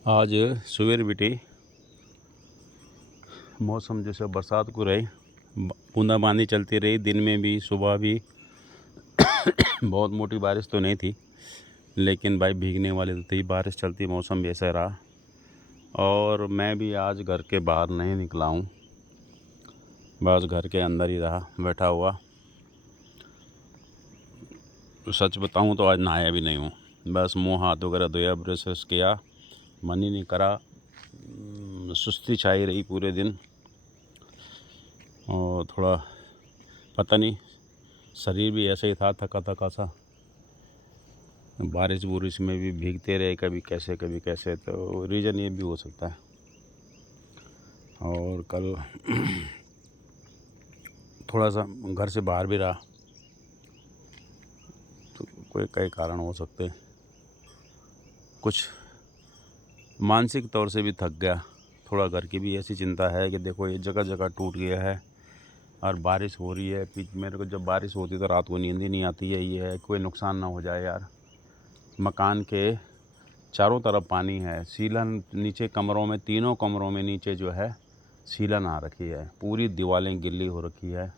आज सवेर बेटी मौसम जैसे बरसात को रही, बूंदाबांदी चलती रही। दिन में भी सुबह भी बहुत मोटी बारिश तो नहीं थी, लेकिन भाई भीगने वाली तो थी। बारिश चलती, मौसम भी ऐसा रहा। और मैं भी आज घर के बाहर नहीं निकला हूँ, बस घर के अंदर ही रहा बैठा हुआ। तो सच बताऊँ तो आज नहाया भी नहीं हूँ, बस मुँह हाथ वगैरह धोया, ब्रश किया, मन ही नहीं करा। सुस्ती छाई रही पूरे दिन, और थोड़ा पता नहीं, शरीर भी ऐसे ही था, थका थका सा। बारिश बुरिश में भी भीगते रहे, कभी कैसे, तो रीज़न ये भी हो सकता है। और कल थोड़ा सा घर से बाहर भी रहा, तो कोई कई कारण हो सकते। कुछ मानसिक तौर से भी थक गया थोड़ा। घर की भी ऐसी चिंता है कि देखो ये जगह जगह टूट गया है और बारिश हो रही है। मेरे को जब बारिश होती है तो रात को नींद ही नहीं आती है। ये है कोई नुकसान ना हो जाए यार। मकान के चारों तरफ पानी है, सीलन नीचे कमरों में, तीनों कमरों में नीचे जो है सीलन आ रखी है, पूरी दीवारें गिल्ली हो रखी है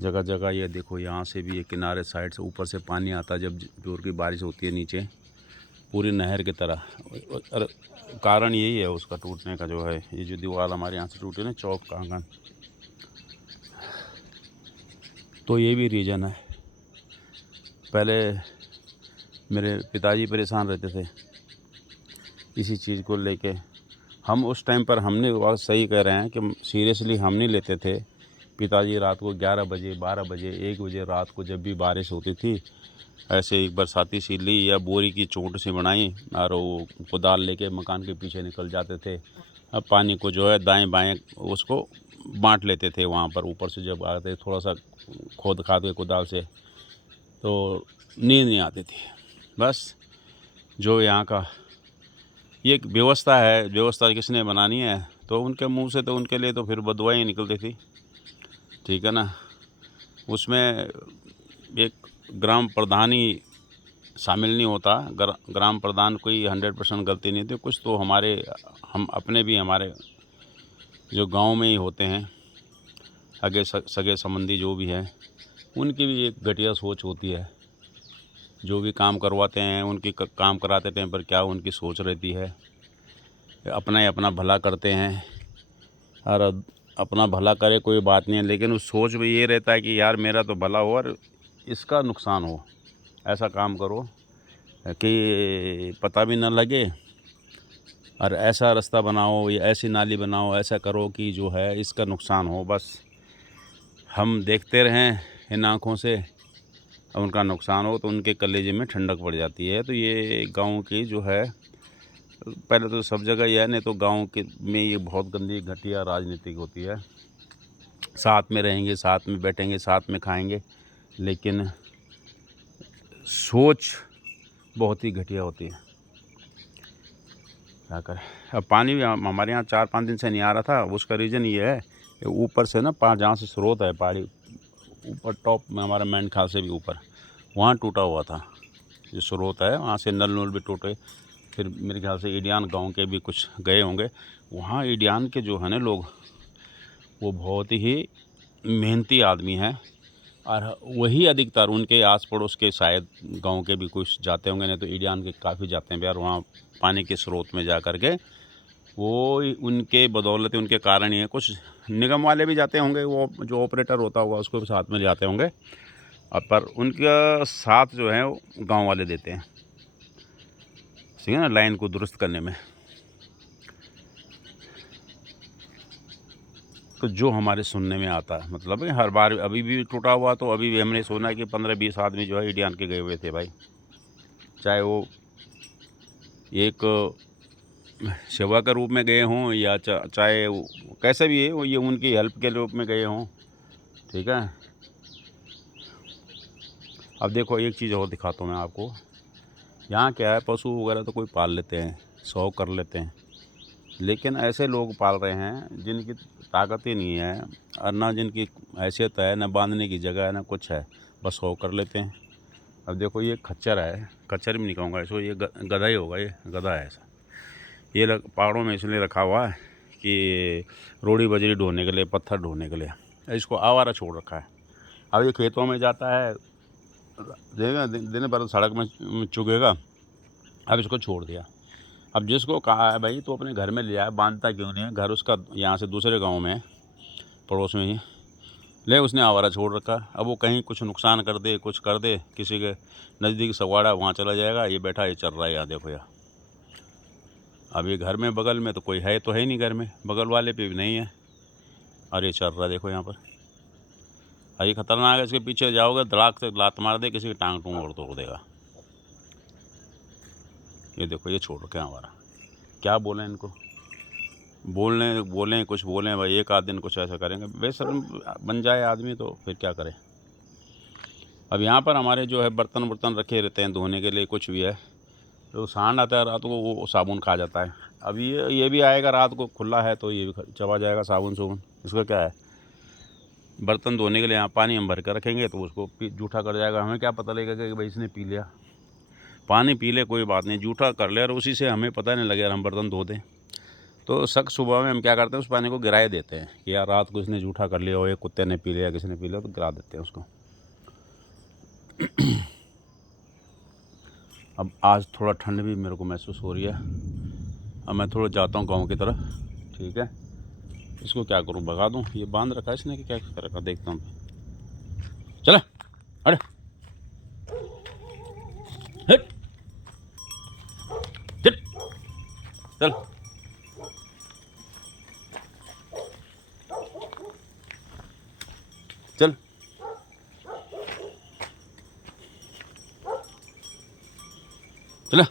जगह जगह। ये देखो यहाँ से भी, ये किनारे साइड से ऊपर से पानी आता है जब जोर की बारिश होती है, नीचे पूरी नहर की तरह। और कारण यही है उसका टूटने का, जो है ये जो दीवार हमारे यहाँ से टूटी ना, चौक का आंगन, तो ये भी रीज़न है। पहले मेरे पिताजी परेशान रहते थे इसी चीज़ को लेके। हम उस टाइम पर, हमने बात सही कह रहे हैं कि सीरियसली हम नहीं लेते थे। पिताजी रात को 11 बजे, 12 बजे, 1 बजे रात को जब भी बारिश होती थी, ऐसे एक बरसाती सी ली या बोरी की चोट सी बनाई और वो कुदाल लेके मकान के पीछे निकल जाते थे। अब पानी को जो है दाएं बाएं उसको बांट लेते थे वहाँ पर। ऊपर से जब आते थोड़ा सा खोद खाद के कुदाल से, तो नींद नहीं आती थी। बस जो यहाँ का ये एक व्यवस्था है, व्यवस्था किसने बनानी है, तो उनके मुंह से तो उनके लिए तो फिर बदुआ ही निकलती थी, ठीक है ना। उसमें एक ग्राम प्रधान ही शामिल नहीं होता। ग्राम प्रधान कोई 100% गलती नहीं थी। कुछ तो हमारे, हम अपने भी, हमारे जो गांव में ही होते हैं, सगे संबंधी जो भी हैं, उनकी भी एक घटिया सोच होती है। जो भी काम करवाते हैं, उनकी काम कराते टाइम पर क्या उनकी सोच रहती है, अपना ही अपना भला करते हैं। और अपना भला करे कोई बात नहीं है, लेकिन उस सोच में ये रहता है कि यार मेरा तो भला हो और इसका नुकसान हो। ऐसा काम करो कि पता भी ना लगे, और ऐसा रास्ता बनाओ या ऐसी नाली बनाओ, ऐसा करो कि जो है इसका नुकसान हो। बस हम देखते रहें इन आँखों से, उनका नुकसान हो तो उनके कलेजे में ठंडक पड़ जाती है। तो ये गाँव की जो है, पहले तो सब जगह यह है, नहीं तो गाँव के में ये बहुत गंदी घटिया राजनीति होती है। साथ में रहेंगे, साथ में बैठेंगे, साथ में खाएंगे, लेकिन सोच बहुत ही घटिया होती है। क्या करें। अब पानी भी हमारे यहाँ 4-5 दिन से नहीं आ रहा था। उसका रीज़न ये है कि ऊपर से ना, जहाँ से स्रोत है पहाड़ी, ऊपर टॉप में हमारा मेन खाल से भी ऊपर, वहाँ टूटा हुआ था। जो स्रोत है वहाँ से नल भी टूटे। फिर मेरे ख्याल से ईडियान गांव के भी कुछ गए होंगे वहाँ। ईडियान के जो है ना लोग, वो बहुत ही मेहनती आदमी हैं, और वही अधिकतर उनके आस पड़ोस के शायद गांव के भी कुछ जाते होंगे, नहीं तो ईडियान के काफ़ी जाते हैं यार वहाँ पानी के स्रोत में जा कर के। वो उनके बदौलत, उनके कारण ही है। कुछ निगम वाले भी जाते होंगे, वो जो ऑपरेटर होता होगा उसको भी साथ में जाते होंगे, पर उनका साथ जो है वो गाँव वाले देते हैं, ठीक है ना, लाइन को दुरुस्त करने में। तो जो हमारे सुनने में आता है, मतलब हर बार अभी भी टूटा हुआ, तो अभी भी हमने सुना कि 15-20 आदमी जो है ईडियान के गए हुए थे भाई। चाहे वो एक सेवा के रूप में गए हों या चाहे कैसे भी है, वो ये उनकी हेल्प के रूप में गए हों, ठीक है। अब देखो एक चीज़ और दिखाता हूँ मैं आपको। यहाँ क्या है, पशु वगैरह तो कोई पाल लेते हैं, शौक कर लेते हैं, लेकिन ऐसे लोग पाल रहे हैं जिनकी ताकत ही नहीं है, और ना जिनकी हैसियत है, ना बांधने की जगह है, ना कुछ है, बस शौक कर लेते हैं। अब देखो ये खच्चर है, खच्चर भी नहीं कहूँगा इसको, ये गधा ही होगा, ये गधा है ऐसा। ये पहाड़ों में इसलिए रखा हुआ है कि रोड़ी बजरी ढोने के लिए, पत्थर ढोने के लिए इसको आवारा छोड़ रखा है। अब ये खेतों में जाता है, देगा दिन भर सड़क में चुगेगा। अब इसको छोड़ दिया। अब जिसको कहा है भाई तो अपने घर में ले आए, बांधता क्यों नहीं है? घर उसका यहाँ से दूसरे गांव में है, पड़ोस में ही, ले उसने आवारा छोड़ रखा। अब वो कहीं कुछ नुकसान कर दे, कुछ कर दे, किसी के नज़दीक सगवाड़ा वहाँ चला जाएगा, ये बैठा ये चल रहा है, यहाँ देखो यार। अब ये घर में बगल में तो कोई है तो है नहीं, घर में बगल वाले पे भी नहीं है, और ये चल रहा है देखो यहाँ पर। और ये खतरनाक है, इसके पीछे जाओगे धड़ाक से लात मार दे, किसी की टांग टूंग और तोड़ देगा। ये देखो ये छोड़ रखे हमारा, क्या बोलें इनको? बोलें कुछ बोलें भाई, एक आध दिन कुछ ऐसा करेंगे, बेशर्म बन जाए आदमी तो फिर क्या करे। अब यहाँ पर हमारे जो है बर्तन वर्तन रखे रहते हैं धोने के लिए, कुछ भी है तो सांड आता है रात को, वो साबुन खा जाता है। अब ये भी आएगा रात को, खुला है तो ये भी चबा जाएगा साबुन सुबुन। इसका क्या है, बर्तन धोने के लिए यहाँ पानी हम भर कर रखेंगे तो उसको जूठा कर जाएगा। हमें क्या पता लगेगा कि भाई इसने पी लिया? पानी पी ले कोई बात नहीं, जूठा कर ले और उसी से हमें पता नहीं लगे और हम बर्तन धो दें। तो शक सुबह में हम क्या करते हैं, उस पानी को गिराए देते हैं कि यार रात को इसने जूठा कर लिया हो, एक कुत्ते ने पी लिया, किसी ने पी लिया, तो गिरा देते हैं उसको। अब आज थोड़ा ठंड भी मेरे को महसूस हो रही है। अब मैं थोड़ा जाता हूँ गाँव की तरफ, ठीक है? इसको क्या करूँ, भगा दूँ? ये बांध रखा है इसने कि क्या कर रखा, देखता हूँ। चले अरे हट चल चल चल चला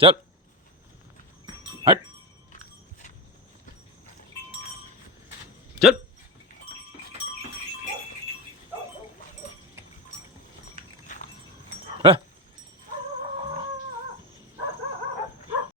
चल।